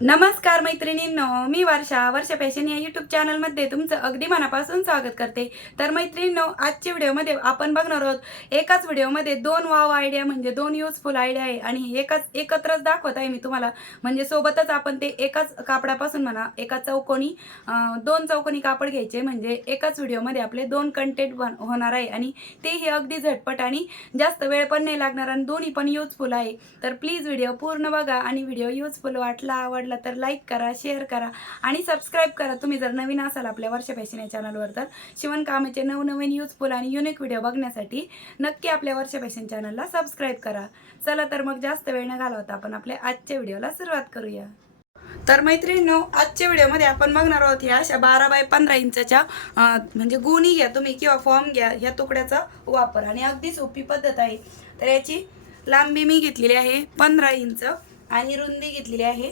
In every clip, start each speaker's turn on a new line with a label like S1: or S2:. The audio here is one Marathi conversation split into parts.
S1: नमस्कार मैत्रिणींनो मी वर्षा वर्षा फॅशन या यूट्यूब चॅनलमध्ये तुमचं अगदी मनापासून स्वागत करते. तर मैत्रिणींनो आजच्या व्हिडिओमध्ये आपण बघणार आहोत एकाच व्हिडिओमध्ये दोन वाव आयडिया म्हणजे दोन युजफुल आयडिया आहे आणि एकाच एकत्रच दाखवत आहे मी तुम्हाला. म्हणजे सोबतच आपण ते एकाच कापडापासून म्हणा एका चौकोनी दोन चौकोनी कापड घ्यायचे म्हणजे एकाच व्हिडिओमध्ये आपले दोन कंटेंट बन होणार आहे आणि तेही अगदी झटपट आणि जास्त वेळ पण नाही लागणार आणि दोन्ही पण युजफुल आहे. तर प्लीज व्हिडिओ पूर्ण बघा आणि व्हिडिओ युजफुल वाटला आवडला तर लाईक करा शेअर करा आणि सबस्क्राईब करा. तुम्ही जर नवीन असाल आपल्या वर्ष फॅशन या चॅनलवर तर. शिवणकामाचे नवनवीन युजफुल आणि युनिक व्हिडिओ बघण्यासाठी नक्की आपल्या वर्ष फॅशन चॅनलला सबस्क्राईब करा. चला तर मग जास्त वेळ न घालवता आपण आपल्या आजच्या व्हिडिओला सुरुवात करूया. तर मैत्रिणींनो आजच्या व्हिडिओमध्ये आपण बघणार आहोत ह्या अशा बारा बाय पंधरा इंचाच्या म्हणजे गुणी घ्या तुम्ही किंवा फॉर्म घ्या ह्या तुकड्याचा वापर. आणि अगदी सोपी पद्धत आहे. तर याची लांबी मी घेतलेली आहे पंधरा इंच आणि रुंदी घेतलेली आहे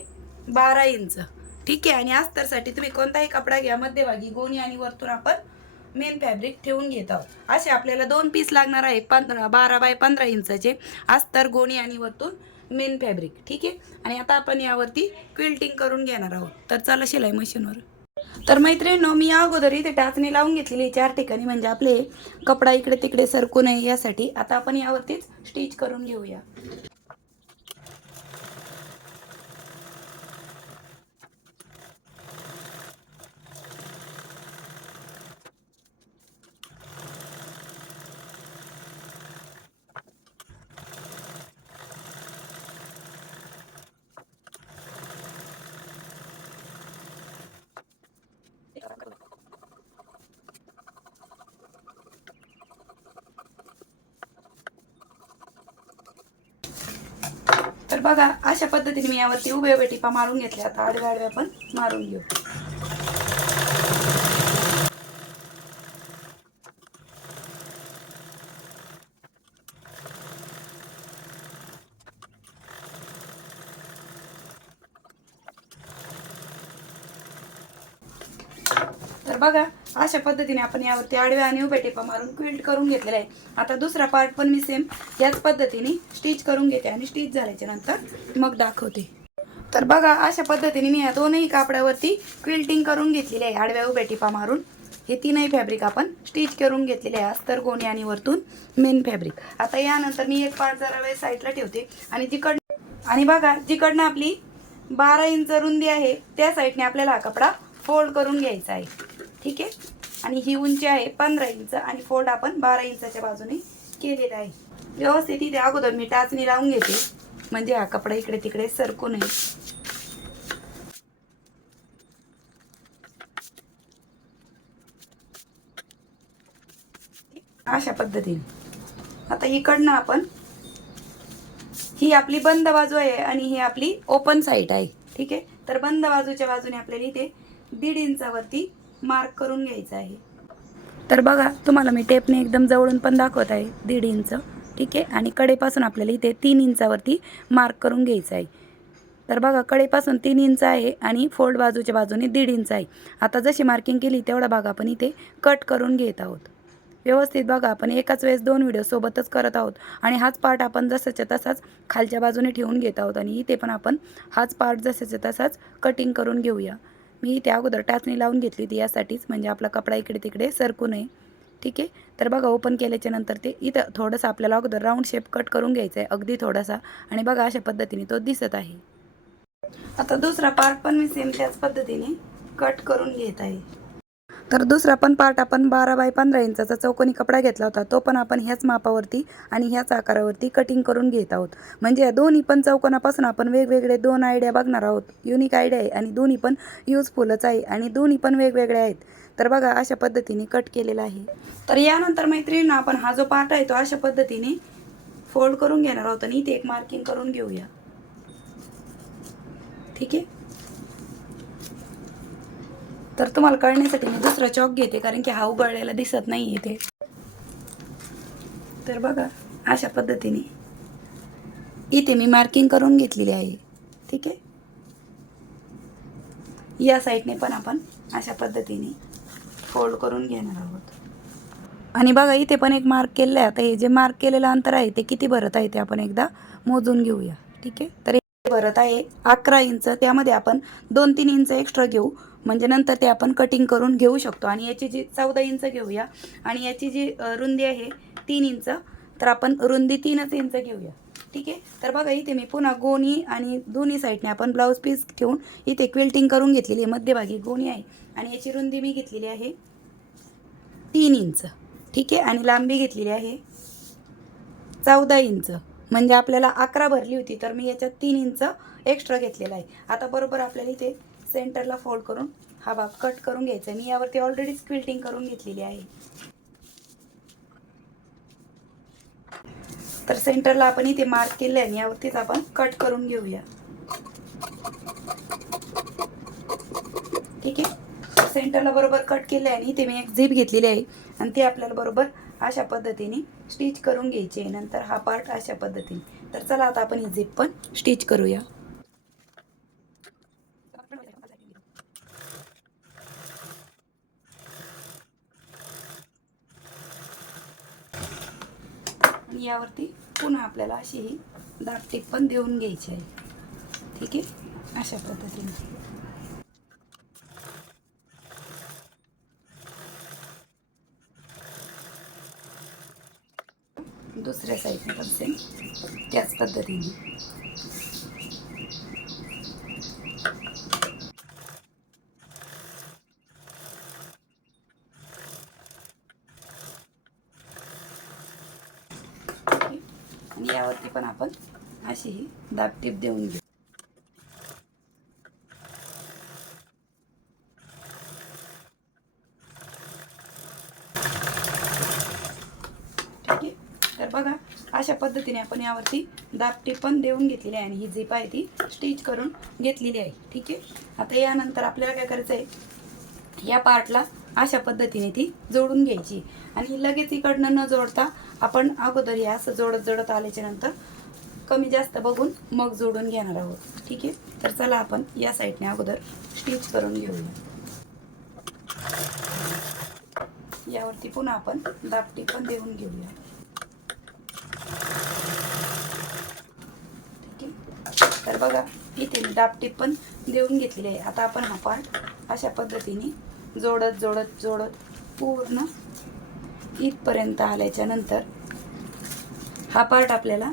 S1: बारा इंच. ठीक आहे आणि अस्तरसाठी तुम्ही कोणताही कपडा घ्या मध्यभागी गोणी आणि वरतून आपण मेन फॅब्रिक ठेवून घेत आहोत. असे आपल्याला दोन पीस लागणार आहे पंधरा बारा बाय पंधरा इंचाचे अस्तर गोणी आणि वरतून मेन फॅब्रिक ठीक आहे? आणि आता आपण यावरती क्विल्टिंग करून घेणार आहोत. तर चला शिलाई मशीनवर तर मैत्रिणींनो मी या अगोदर इथे टाचणी लावून घेतलेली चार ठिकाणी म्हणजे आपले कपडा इकडे तिकडे सरकू नये यासाठी. आता आपण यावरतीच स्टिच करून घेऊया. तर बघा अशा पद्धतीने मी यावरती उभ्या उभे टिपा मारून घेतल्या. आता आडव्या आडव्या पण मारून घेऊ तर बघा अशा पद्धतीने आपण यावरती आडव्या आणि उभ्या टेपा मारून क्विल्ट करून घेतलेला आहे. आता दुसरा पार्ट पण मी सेम याच पद्धतीने स्टिच करून घेते आणि स्टिच झाल्याच्यानंतर मग दाखवते. तर बघा अशा पद्धतीने मी या दोनही कापडावरती क्विल्टिंग करून घेतलेली आहे. आडव्या उभ्या टिपा मारून. हे तीनही फॅब्रिक आपण स्टिच करून घेतलेले आहे. अस्तर गोणी आणि वरतून मेन फॅब्रिक आता यानंतर मी एक पार्ट जरा वेळ साईडला ठेवते. आणि जिकड आणि बघा जिकडनं आपली बारा इंच रुंदी आहे त्या साईडने आपल्याला हा कपडा फोल्ड करून घ्यायचा आहे. ठीक आहे? आणि ही उंची आहे पंधरा इंच आणि फोल्ड आपण बारा इंचाच्या बाजूने केलेला आहे. व्यवस्थित इथे अगोदर मी टाचणी लावून घेते. म्हणजे हा कपडा इकडे तिकडे सरकू नये. अशा पद्धतीने. आता इकडनं आपण ही आपली बंद बाजू आहे आणि ही आपली ओपन साईड आहे. ठीक आहे? तर बंद बाजूच्या बाजूने आपल्याला इथे दीड इंचावरती मार्क करून घ्यायचं आहे. तर बघा तुम्हाला मी टेपने एकदम जवळून पण दाखवत आहे दीड इंच ठीक आहे? आणि कडेपासून आपल्याला इथे तीन इंचावरती मार्क करून घ्यायचं आहे. तर बघा कडेपासून तीन इंच आहे आणि फोल्ड बाजूच्या बाजूने दीड इंच आहे. आता जशी मार्किंग केली तेवढा भाग आपण इथे कट करून घेत आहोत. व्यवस्थित बघा आपण एकाच वेळेस दोन व्हिडिओ सोबतच करत आहोत. आणि हाच पार्ट आपण जसाच्या तसाच खालच्या बाजूने ठेवून घेत आहोत. आणि इथे पण आपण हाच पार्ट जसाच्या तसाच कटिंग करून घेऊया. मी इथे अगोदर टाचणी लावून घेतली होती यासाठीच. म्हणजे आपला कपडा इकडे तिकडे सरकू नये. ठीक आहे? तर बघा ओपन केल्याच्यानंतर ते इथं थोडंसं आपल्याला अगोदर राऊंड शेप कट करून घ्यायचा आहे अगदी थोडासा. आणि बघा अशा पद्धतीने तो दिसत आहे. आता दुसरा पार्ट पण मी सेम त्याच पद्धतीने कट करून घेत आहे. तर दुसरा पण पार्ट आपण बारा बाय पंधरा इंचाचा चौकोनी कपडा घेतला होता तो पण आपण ह्याच मापावरती आणि ह्याच आकारावरती कटिंग करून घेत आहोत. म्हणजे या दोन्ही पण चौकोनापासून आपण वेगवेगळे दोन आयडिया बघणार आहोत. युनिक आयडिया आहे आणि दोन्ही पण युजफुलच आहे आणि दोन्ही पण वेगवेगळे आहेत. तर बघा अशा पद्धतीने कट केलेला आहे. तर यानंतर मैत्रिणींना आपण हा जो पार्ट आहे तो अशा पद्धतीने फोल्ड करून घेणार आहोत आणि इथे एक मार्किंग करून घेऊया. ठीक आहे? तर तुम्हाला कळण्यासाठी मी दुसरा चॉक घेते कारण की हा उघडलेला दिसत नाही इथे. तर बघा अशा पद्धतीने. इथे मी मार्किंग करून घेतलेली आहे. ठीक आहे? या साईडने पण आपण अशा पद्धतीने फोल्ड करून घेणार आहोत. आणि बघा इथे पण एक मार्क केलेलं आहे. आता हे जे मार्क केलेलं अंतर आहे ते किती भरत आहे ते आपण एकदा मोजून घेऊया. ठीक आहे? तर भरत आहे अकरा इंच त्यामध्ये आपण दोन तीन इंच एक्स्ट्रा घेऊ. म्हणजे नंतर ते आपण कटिंग करून घेऊ शकतो. आणि याची जी चौदा इंच घेऊया. आणि याची जी रुंदी आहे तीन इंच तर आपण रुंदी तीनच इंच घेऊया. ठीक आहे? तर बघा इथे मी पुन्हा गोणी आणि दोन्ही साईडने आपण ब्लाऊज पीस ठेवून इथे क्विल्टिंग करून घेतलेली आहे. मध्यभागी गोणी आहे. आणि याची रुंदी मी घेतलेली आहे तीन इंच ठीक आहे? आणि लांबी घेतलेली आहे चौदा इंच म्हणजे आपल्याला अकरा भरली होती तर मी याच्यात तीन इंच एक्स्ट्रा घेतलेला आहे. आता बरोबर आपल्याला इथे सेंटरला फोल्ड करून हा भाग कट करून घ्यायचा आहे. मी यावरती ऑलरेडी क्विल्टिंग करून घेतलेली आहे. तर सेंटरला आपण इथे मार्क केले आणि यावरतीच आपण कट करून घेऊया. ठीक आहे? सेंटरला बरोबर कट केले आणि इथे मी एक झीप घेतलेली आहे. आणि ती आपल्याला बरोबर अशा पद्धतीने स्टिच करून घ्यायची आहे नंतर हा पार्ट अशा पद्धतीने. तर चला आता आपण ही झिप पण स्टिच करूया. आणि यावरती पुन्हा आपल्याला अशी ही दाबटीप पण देऊन घ्यायची आहे. ठीक आहे? अशा पद्धतीने. दुसऱ्या साईडने पण सेम त्याच पद्धतीने. आणि यावरती पण आपण अशी ही दाबटीप देऊन घेऊ ठीक आहे तर बघा अशा पद्धतीने आपण यावरती दापटी पण देऊन घेतलेली आहे आणि ही जीप आहे ती स्टिच करून घेतलेली आहे ठीक आहे? आता यानंतर आपल्याला काय करायचं आहे या पार्टला अशा पद्धतीने ती जोडून घ्यायची. आणि लगेच इकडनं न जोडता आपण अगोदर हे असं जोडत जोडत आल्याच्यानंतर कमी जास्त बघून मग जोडून घेणार आहोत ठीक आहे? तर चला आपण या साईडने अगोदर स्टिच करून घेऊया. यावरती पुन्हा आपण दापटी पण देऊन घेऊया ठीक बघा इथे मी दापटी पण देऊन घेतलेली आहे. आता आपण हा पार्ट अशा पद्धतीने जोडत जोडत जोडत पूर्ण इथपर्यंत आल्याच्यानंतर हा पार्ट आपल्याला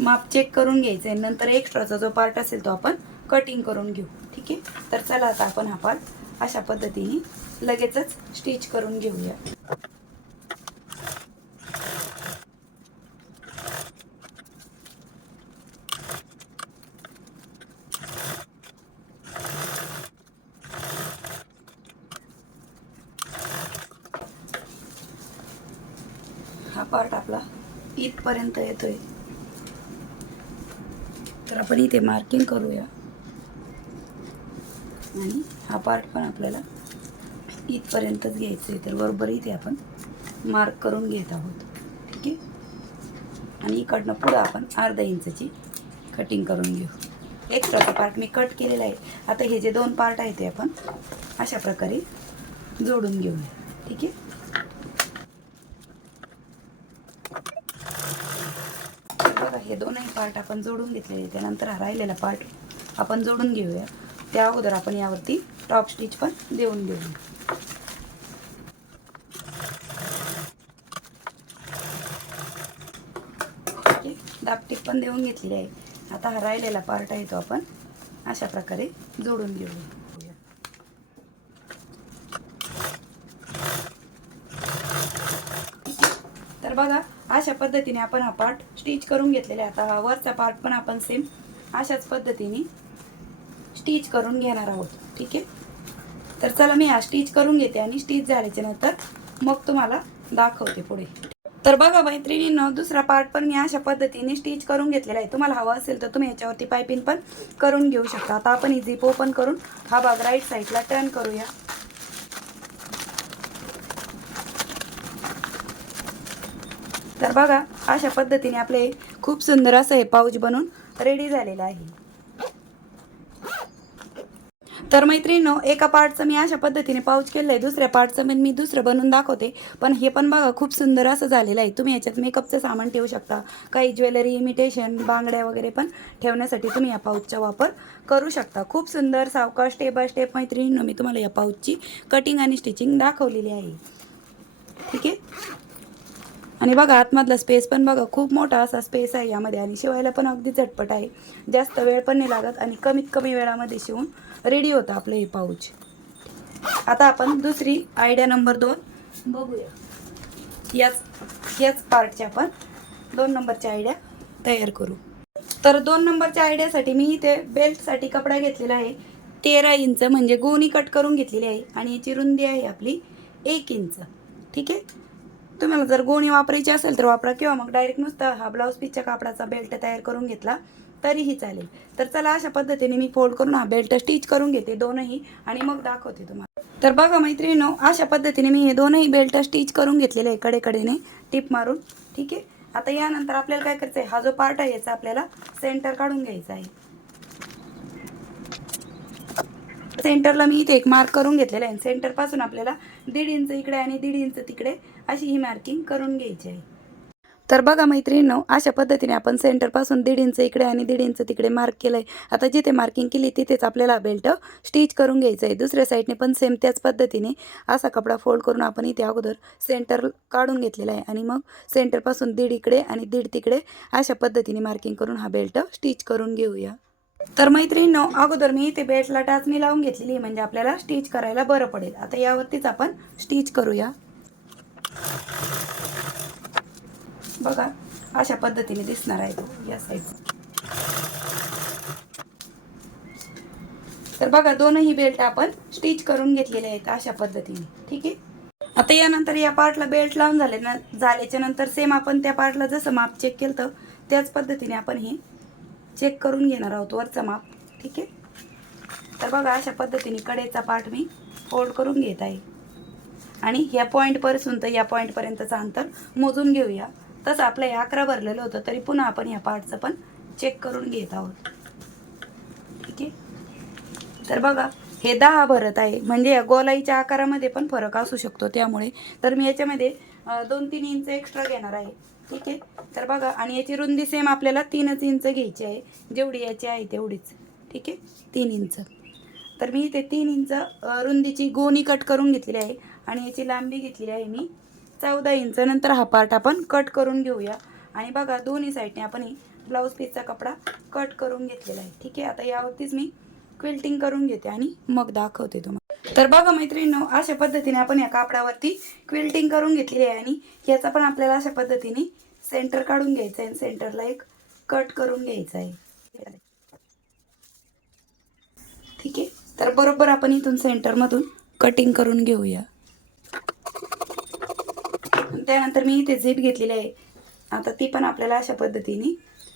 S1: माप चेक करून घ्यायचा आहे. नंतर एक्स्ट्राचा जो पार्ट असेल तो आपण कटिंग करून घेऊ. ठीक आहे? तर चला आता आपण हा पार्ट अशा पद्धतीने लगेचच स्टिच करून घेऊया हा पार्ट आपला इथपर्यंत येतोय. तर आपण इथे मार्किंग करूया. आणि हा पार्ट पण आपल्याला इथपर्यंतच घ्यायचं आहे तर बरोबर इथे आपण मार्क करून घेत आहोत. ठीक आहे? आणि इकडनं पुढं आपण अर्धा इंचची कटिंग करून घेऊ. एक्स्ट्राचा पार्ट मी कट केलेला आहे. आता हे जे दोन पार्ट आहेत ते आपण अशा प्रकारे जोडून घेऊया. ठीक आहे तर बघा हे दोनही पार्ट आपण जोडून घेतलेले त्यानंतर हा राहिलेला पार्ट आपण जोडून घेऊया. त्या अगोदर आपण यावरती टॉप स्टिच पण देऊन घेऊया. दापटीप पण देऊन घेतलेली आहे. आता हा राहिलेला पार्ट आहे तो आपण अशा प्रकारे जोडून घेऊया. तर बघा अशा पद्धतीने आपण हा पार्ट स्टिच करून घेतलेला आहे. आता हा वरचा पार्ट पण आपण सेम अशाच पद्धतीने स्टिच करून घेणार आहोत. ठीक आहे? तर चला मी हा स्टिच करून घेते आणि स्टिच झाल्याच्यानंतर मग तुम्हाला दाखवते पुढे. तर बघा मैत्रिणीनं दुसरा पार्ट पण मी अशा पद्धतीने स्टिच करून घेतलेला आहे. तुम्हाला हवा असेल तर तुम्ही याच्यावरती पायपिंग पण करून घेऊ शकता. आता आपण ही झिप ओपन करून हा भाग राईट साईडला टर्न करूया. तर बघा अशा पद्धतीने आपले खूप सुंदर असं हे पाऊच बनून रेडी झालेलं आहे. तर मैत्रिणीनो एका पार्टचं मी अशा पद्धतीने पाऊच केलं आहे दुसऱ्या पार्टचं पण मी दुसरं बनवून दाखवते. पण हे पण बघा खूप सुंदर असं झालेलं आहे. तुम्ही याच्यात मेकअपचं सामान ठेवू शकता. काही ज्वेलरी इमिटेशन बांगड्या वगैरे पण ठेवण्यासाठी तुम्ही या पाऊचचा वापर करू शकता. खूप सुंदर सावकाश स्टेप बाय स्टेप मैत्रिणीनो मी तुम्हाला या पाऊचची कटिंग आणि स्टिचिंग दाखवलेली आहे. ठीक आहे? आणि बघा आतमधला स्पेस पण बघा खूप मोठा असा स्पेस आहे यामध्ये आणि शिवायला पण अगदी झटपट आहे. जास्त वेळ पण नाही लागत आणि कमीत कमी वेळामध्ये शिवून रेडी होतं आपलं हे पाऊच आता आपण दुसरी आयडिया नंबर दोन बघूया. याच याच पार्टच्या आपण दोन नंबरच्या आयडिया तयार करू. तर दोन नंबरच्या आयडियासाठी मी इथे बेल्टसाठी कपडा घेतलेला आहे. तेरा इंच म्हणजे गोणी कट करून घेतलेली आहे आणि याची रुंदी आहे आपली एक इंच. ठीक आहे? तुम्हाला जर गोणी वापरायची असेल तर वापरा किंवा मग डायरेक्ट नुसता हा ब्लाऊज पीसच्या कापडाचा बेल्ट तयार करून घेतला तरीही चालेल. तर चला अशा पद्धतीने मी फोल्ड करून हा बेल्ट स्टिच करून घेते दोनही आणि मग दाखवते तुम्हाला. तर बघा मैत्रिणीनो अशा पद्धतीने मी हे दोनही बेल्ट स्टिच करून घेतलेले आहे कडेकडेने टिप मारून. ठीक आहे? आता यानंतर आपल्याला काय करायचं आहे हा जो पार्ट आहे याचा आपल्याला सेंटर काढून घ्यायचा आहे. सेंटरला मी इथे एक मार्क करून घेतलेला आहे. सेंटरपासून आपल्याला दीड इंच इकडे आणि दीड इंच तिकडे अशी ही मार्किंग करून घ्यायची आहे. तर बघा मैत्रिणींनो अशा पद्धतीने आपण सेंटरपासून दीड इंच इकडे आणि दीड इंच तिकडे मार्क केलं आहे आता जिथे मार्किंग केली तिथेच आपल्याला बेल्ट स्टिच करून घ्यायचं आहे. दुसऱ्या साईडने पण सेम त्याच पद्धतीने असा कपडा फोल्ड करून आपण इथे अगोदर सेंटर काढून घेतलेला आहे. आणि मग सेंटरपासून दीड इकडे आणि दीड तिकडे अशा पद्धतीने मार्किंग करून हा बेल्ट स्टिच करून घेऊया. तर मैत्रिणींनो अगोदर मी ते बेल्टला टाचणी लावून घेतलेली आहे म्हणजे आपल्याला स्टिच करायला बरं पडेल. आता यावरतीच आपण स्टिच करूया. बघा अशा पद्धतीने दिसणार आहे तो या साईड तर बघा दोनही बेल्ट आपण स्टिच करून घेतलेले आहेत अशा पद्धतीने ठीक आहे? आता यानंतर या पार्टला बेल्ट लावून झाले ना झाल्याच्यानंतर सेम आपण त्या पार्टला जसं माप चेक केलं तर त्याच पद्धतीने आपण हे चेक करून घेणार आहोत वरचं माप ठीक आहे? तर बघा अशा पद्धतीने कडेचा पाठ मी फोल्ड करून घेत आहे. आणि ह्या पॉईंटपासून तर या पॉईंटपर्यंतचं अंतर मोजून घेऊया. तसं आपलं हे अकरा भरलेलं होतं तरी पुन्हा आपण ह्या पार्टचं पण चेक करून घेत आहोत. ठीक आहे? तर बघा हे दहा भरत आहे. म्हणजे या गोलाईच्या आकारामध्ये पण फरक असू शकतो त्यामुळे. तर मी याच्यामध्ये दोन तीन इंच एक्स्ट्रा घेणार आहे. ठीक आहे? तर बघा आणि याची रुंदी सेम आपल्याला तीनच इंच घ्यायची आहे. जेवढी याची आहे तेवढीच. ठीक आहे? तीन इंच तर मी इथे तीन इंच रुंदीची गोणी कट करून घेतलेली आहे. आणि याची लांबी घेतलेली आहे मी चौदा इंच नंतर हा पार्ट आपण कट करून घेऊया. आणि बघा दोन्ही साईडने आपण ब्लाऊज पीसचा कपडा कट करून घेतलेला आहे. ठीक आहे? आता यावरतीच मी क्विल्टिंग करून घेते आणि मग दाखवते तुम्हाला. तर बघा मैत्रिणींनो अशा पद्धतीने आपण या कापडावरती क्विल्टिंग करून घेतलेली आहे आणि याचा पण आपल्याला अशा पद्धतीने सेंटर काढून घ्यायचं आहे सेंटरला एक कट करून घ्यायचं आहे ठीक आहे? तर बरोबर आपण इथून सेंटरमधून कटिंग करून घेऊया. त्यानंतर मी इथे झिप घेतलेली आहे. आता ती पण आपल्याला अशा पद्धतीने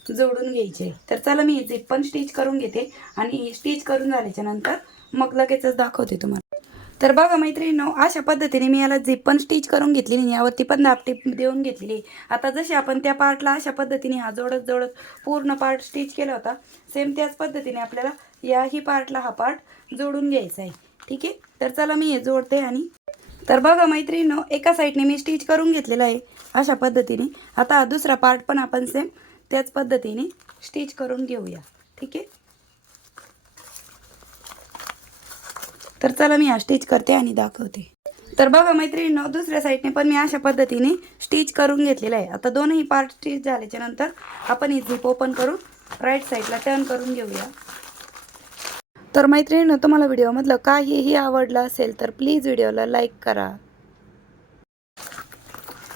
S1: जोडून घ्यायची. आहे तर चला मी झिप पण स्टिच करून घेते आणि स्टिच करून झाल्याच्यानंतर मग लगेचच दाखवते तुम्हाला. तर बघा मैत्रिणीनो अशा पद्धतीने मी याला झिप पण स्टिच करून घेतलेली आणि यावरती पण दापटीप देऊन घेतलेली आहे. आता जसे आपण त्या पार्टला अशा पद्धतीने हा जोडत जोडत पूर्ण पार्ट स्टिच केला होता सेम त्याच पद्धतीने आपल्याला याही पार्टला हा पार्ट जोडून घ्यायचा आहे. ठीक आहे? तर चला मी हे जोडते आणि तर बघा मैत्रिणीनो एका साईडने मी स्टिच करून घेतलेलं आहे अशा पद्धतीने. आता हा दुसरा पार्ट पण आपण सेम त्याच पद्धतीने स्टिच करून घेऊया. ठीक आहे? तर चला मी हा स्टिच करते आणि दाखवते. तर बघा मैत्रिणीनं दुसऱ्या साईडने पण मी अशा पद्धतीने स्टिच करून घेतलेलं आहे. आता दोनही पार्ट स्टिच झाल्याच्यानंतर आपण ही झिप ओपन करून राईट साईडला टर्न करून घेऊया. तर मैत्रिणीनं तुम्हाला व्हिडिओमधलं काहीही आवडलं असेल तर प्लीज व्हिडिओला लाईक करा.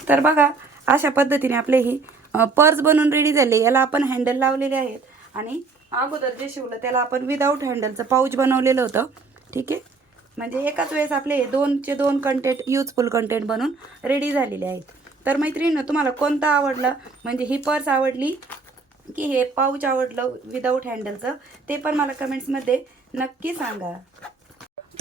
S1: तर बघा अशा पद्धतीने आपले ही पर्स बनवून रेडी झाले. याला आपण हँडल लावलेले आहेत. आणि अगोदर जे शिवलं त्याला आपण विदाऊट हँडलचं पाऊच बनवलेलं होतं. ठीक आहे? म्हणजे एकाच वेळेस आपले हे दोनचे दोन कंटेंट युजफुल कंटेंट बनून रेडी झालेले आहेत. तर मैत्रिणीनं तुम्हाला कोणतं आवडलं? म्हणजे ही पर्स आवडली की हे पाऊच आवडलं विदाऊट हँडलचं ते पण मला कमेंट्समध्ये नक्की सांगा.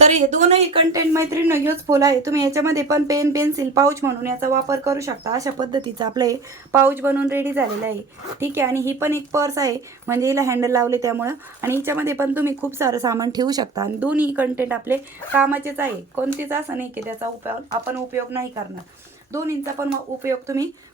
S1: तर हे दोनही कंटेंट मैत्रीण मैत्रिणी युजफुल आहे. तुम्ही याच्यामध्ये पण पेन पेन्सिल पाऊच म्हणून याचा वापर करू शकता. अशा पद्धतीचं आपलं हे पाऊच बनवून रेडी झालेलं आहे. ठीक आहे आणि ही पण एक पर्स आहे. म्हणजे हिला हँडल लावले त्यामुळं. आणि हिच्यामध्ये पण तुम्ही खूप सारं सामान ठेवू शकता. आणि दोन्ही कंटेंट आपले कामाचेच आहे. कोणतीच असं नाही की त्याचा उपयोग आपण उपयोग नाही करणार. दोन्हींचा पण उपयोग तुम्ही